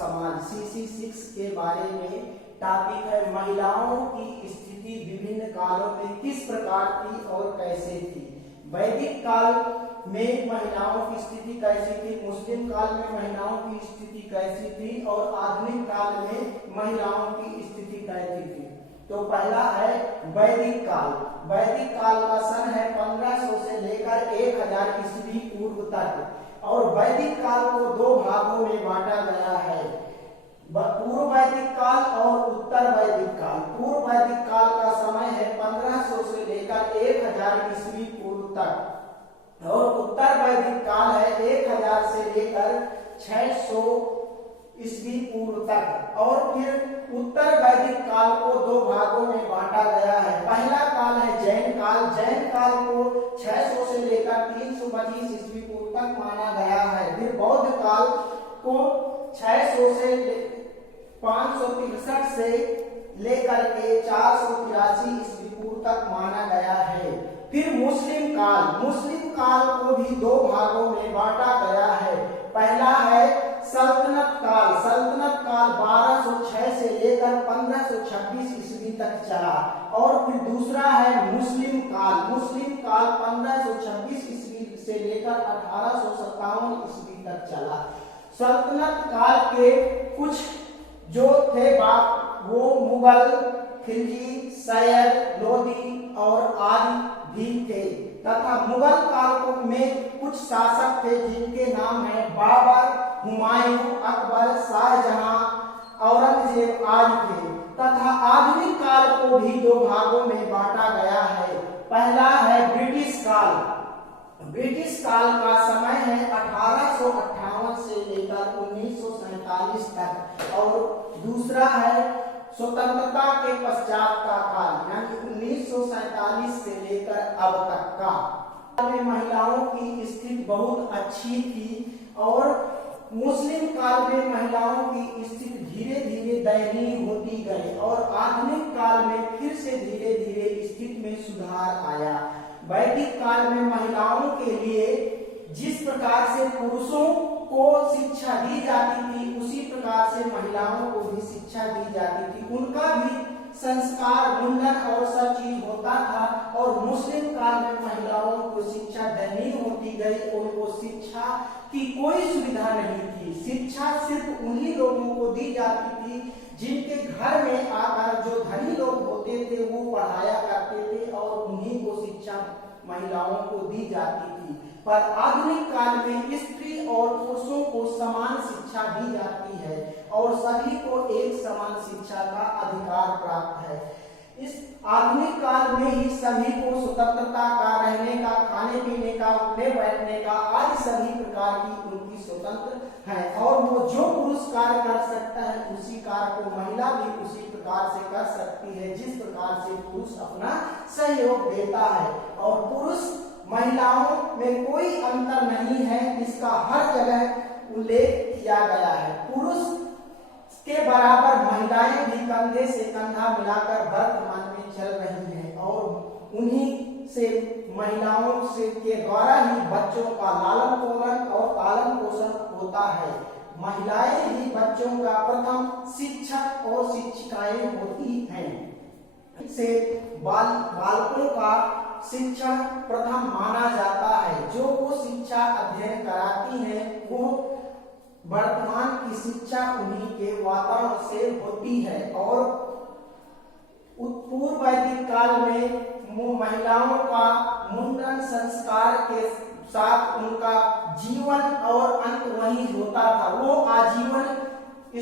समाज CC6 के बारे में टॉपिक है। महिलाओं की स्थिति विभिन्न कालों में किस प्रकार थी और कैसे थी। वैदिक काल में महिलाओं की स्थिति कैसी थी, मुस्लिम काल में महिलाओं की स्थिति कैसी थी और आधुनिक काल में महिलाओं की स्थिति कैसी थी। तो पहला है वैदिक काल। वैदिक काल का सन है 1500 से लेकर 1000 ईस्वी पूर्व तक और वैदिक काल को दो भागों में बांटा गया है, पूर्व वैदिक काल और उत्तर वैदिक काल। पूर्व वैदिक काल का समय है 1500 से लेकर 1000 ईस्वी पूर्व तक और उत्तर वैदिक काल है 1000 से लेकर 600 ईस्वी पूर्व तक। और फिर उत्तर वैदिक काल को दो भागों में बांटा गया है। पहला काल है जैन काल। जैन काल को 600 से लेकर 325 ईस्वी पूर्व तक माना गया है। फिर बौद्ध काल को 600 से 563 से लेकर के 483 ईस्वी पूर्व तक माना गया है। फिर मुस्लिम काल। मुस्लिम काल को भी दो भागों में बांटा गया है। पहला है सल्तनत काल। सल्तनत काल 1206 से लेकर 1526 ईस्वी तक चला और फिर दूसरा है मुस्लिम काल। मुस्लिम काल 1526 ईस्वी से लेकर 1857 ईस्वी तक चला। सल्तनत काल के कुछ जो थे वो मुगल, खिलजी, सैयद, लोदी और आदि भी थे तथा मुगल काल में कुछ शासक थे जिनके नाम है बाबर, हुमायूं, अकबर, शाहजहां, औरंगजेब आदि थे। तथा आधुनिक काल को भी दो भागों में बांटा गया है। पहला है ब्रिटिश काल। ब्रिटिश काल का समय है 1858 से लेकर 1947 तक और दूसरा है स्वतंत्रता के पश्चात का काल यानी 1947 से लेकर अब तक का। में महिलाओं की स्थिति बहुत अच्छी थी और मुस्लिम काल में महिलाओं की स्थिति धीरे धीरे दयनीय होती गई और आधुनिक काल में फिर से धीरे धीरे स्थिति में सुधार आया। वैदिक काल में महिलाओं के लिए जिस प्रकार से पुरुषों को शिक्षा दी जाती थी उसी प्रकार से महिलाओं को भी शिक्षा दी जाती थी। उनका भी संस्कार, मुंडन और सब चीज होता था और मुस्लिम काल में महिलाओं को शिक्षा देनी होती गई और वो शिक्षा की कोई सुविधा नहीं थी। शिक्षा सिर्फ उन्हीं लोगों को दी जाती थी जिनके घर में आकर जो धनी लोग होते थे वो पढ़ाया करते थे और उन्हीं को शिक्षा महिलाओं को दी जाती थी। पर आधुनिक काल में स्त्री और पुरुषों को समान शिक्षा दी जाती है और सभी को एक समान शिक्षा का अधिकार प्राप्त है। इस आधुनिक काल में ही सभी को स्वतंत्रता का, रहने का, खाने पीने का, उठने बैठने का आदि सभी प्रकार की उनकी स्वतंत्र है और वो जो पुरुष कार्य कर सकता है उसी कार्य को महिला भी उसी प्रकार से कर सकती है जिस प्रकार से पुरुष अपना सहयोग देता है। और पुरुष महिलाओं में कोई अंतर नहीं है, इसका हर जगह उल्लेख किया गया है। पुरुष के बराबर महिलाएं भी कंधे से कंधा मिलाकर वर्तमान में चल रही हैं और उन्हीं से महिलाओं से के द्वारा ही बच्चों का लालन पालन और पालन पोषण होता है। महिलाएं ही बच्चों का प्रथम शिक्षक और शिक्षिकाएं होती हैं। से बालकों का शिक्षा प्रथम माना जाता है। जो वो शिक्षा अध्ययन कराती है वो वर्तमान की शिक्षा उन्हीं के वातावरण से होती है। और पूर्व वैदिक काल में महिलाओं का मुंडन संस्कार के साथ उनका जीवन और अंत वही होता था। वो आजीवन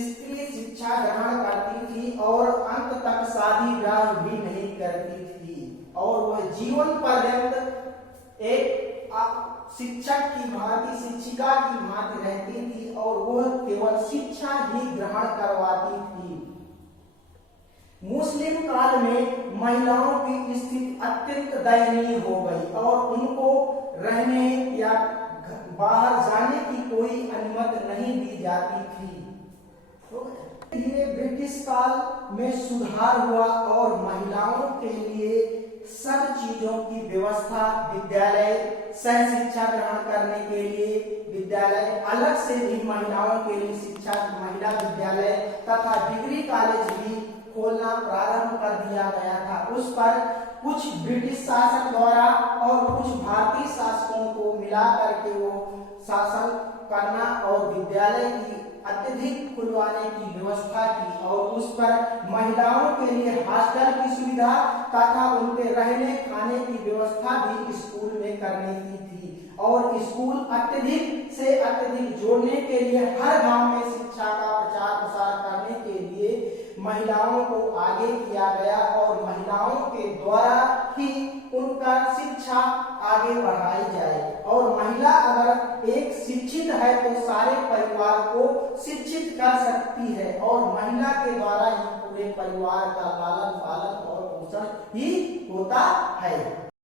स्त्री शिक्षा ग्रहण करती थी और अंत तक शादी विवाह भी नहीं करती थी और वह जीवन पर्यंत एक शिक्षक की भांति, शिक्षिका की भांति रहती थी और वह केवल शिक्षा ही ग्रहण करवाती थी। मुस्लिम काल में महिलाओं की स्थिति अत्यंत दयनीय हो गई और उनको रहने या बाहर जाने की कोई अनुमति नहीं दी जाती थी। धीरे ब्रिटिश काल में सुधार हुआ और महिलाओं के लिए सब चीजों की व्यवस्था, विद्यालय, सह शिक्षा ग्रहण करने के लिए विद्यालय, अलग से भी महिलाओं के लिए शिक्षा महिला विद्यालय तथा डिग्री कॉलेज भी खोलना प्रारंभ कर दिया गया था। उस पर कुछ ब्रिटिश शासक द्वारा और कुछ भारतीय शासकों को मिला करके वो शासन करना और विद्यालय की अत्यधिक खुलवाने की व्यवस्था की और उस पर महिलाओं के लिए हॉस्टल की सुविधा तथा उनके रहने खाने की व्यवस्था भी स्कूल में करने की थी और स्कूल अत्यधिक से अत्यधिक जोड़ने के लिए हर गांव में शिक्षा का प्रचार प्रसार करने के लिए महिलाओं को आगे किया गया और महिलाओं के द्वारा ही उनका शिक्षा आगे बढ़ाई जाए और महिला अगर एक शिक्षित है तो सारे परिवार को शिक्षित कर सकती है और महिला के द्वारा ही पूरे परिवार का लालन पालन और पोषण ही होता है।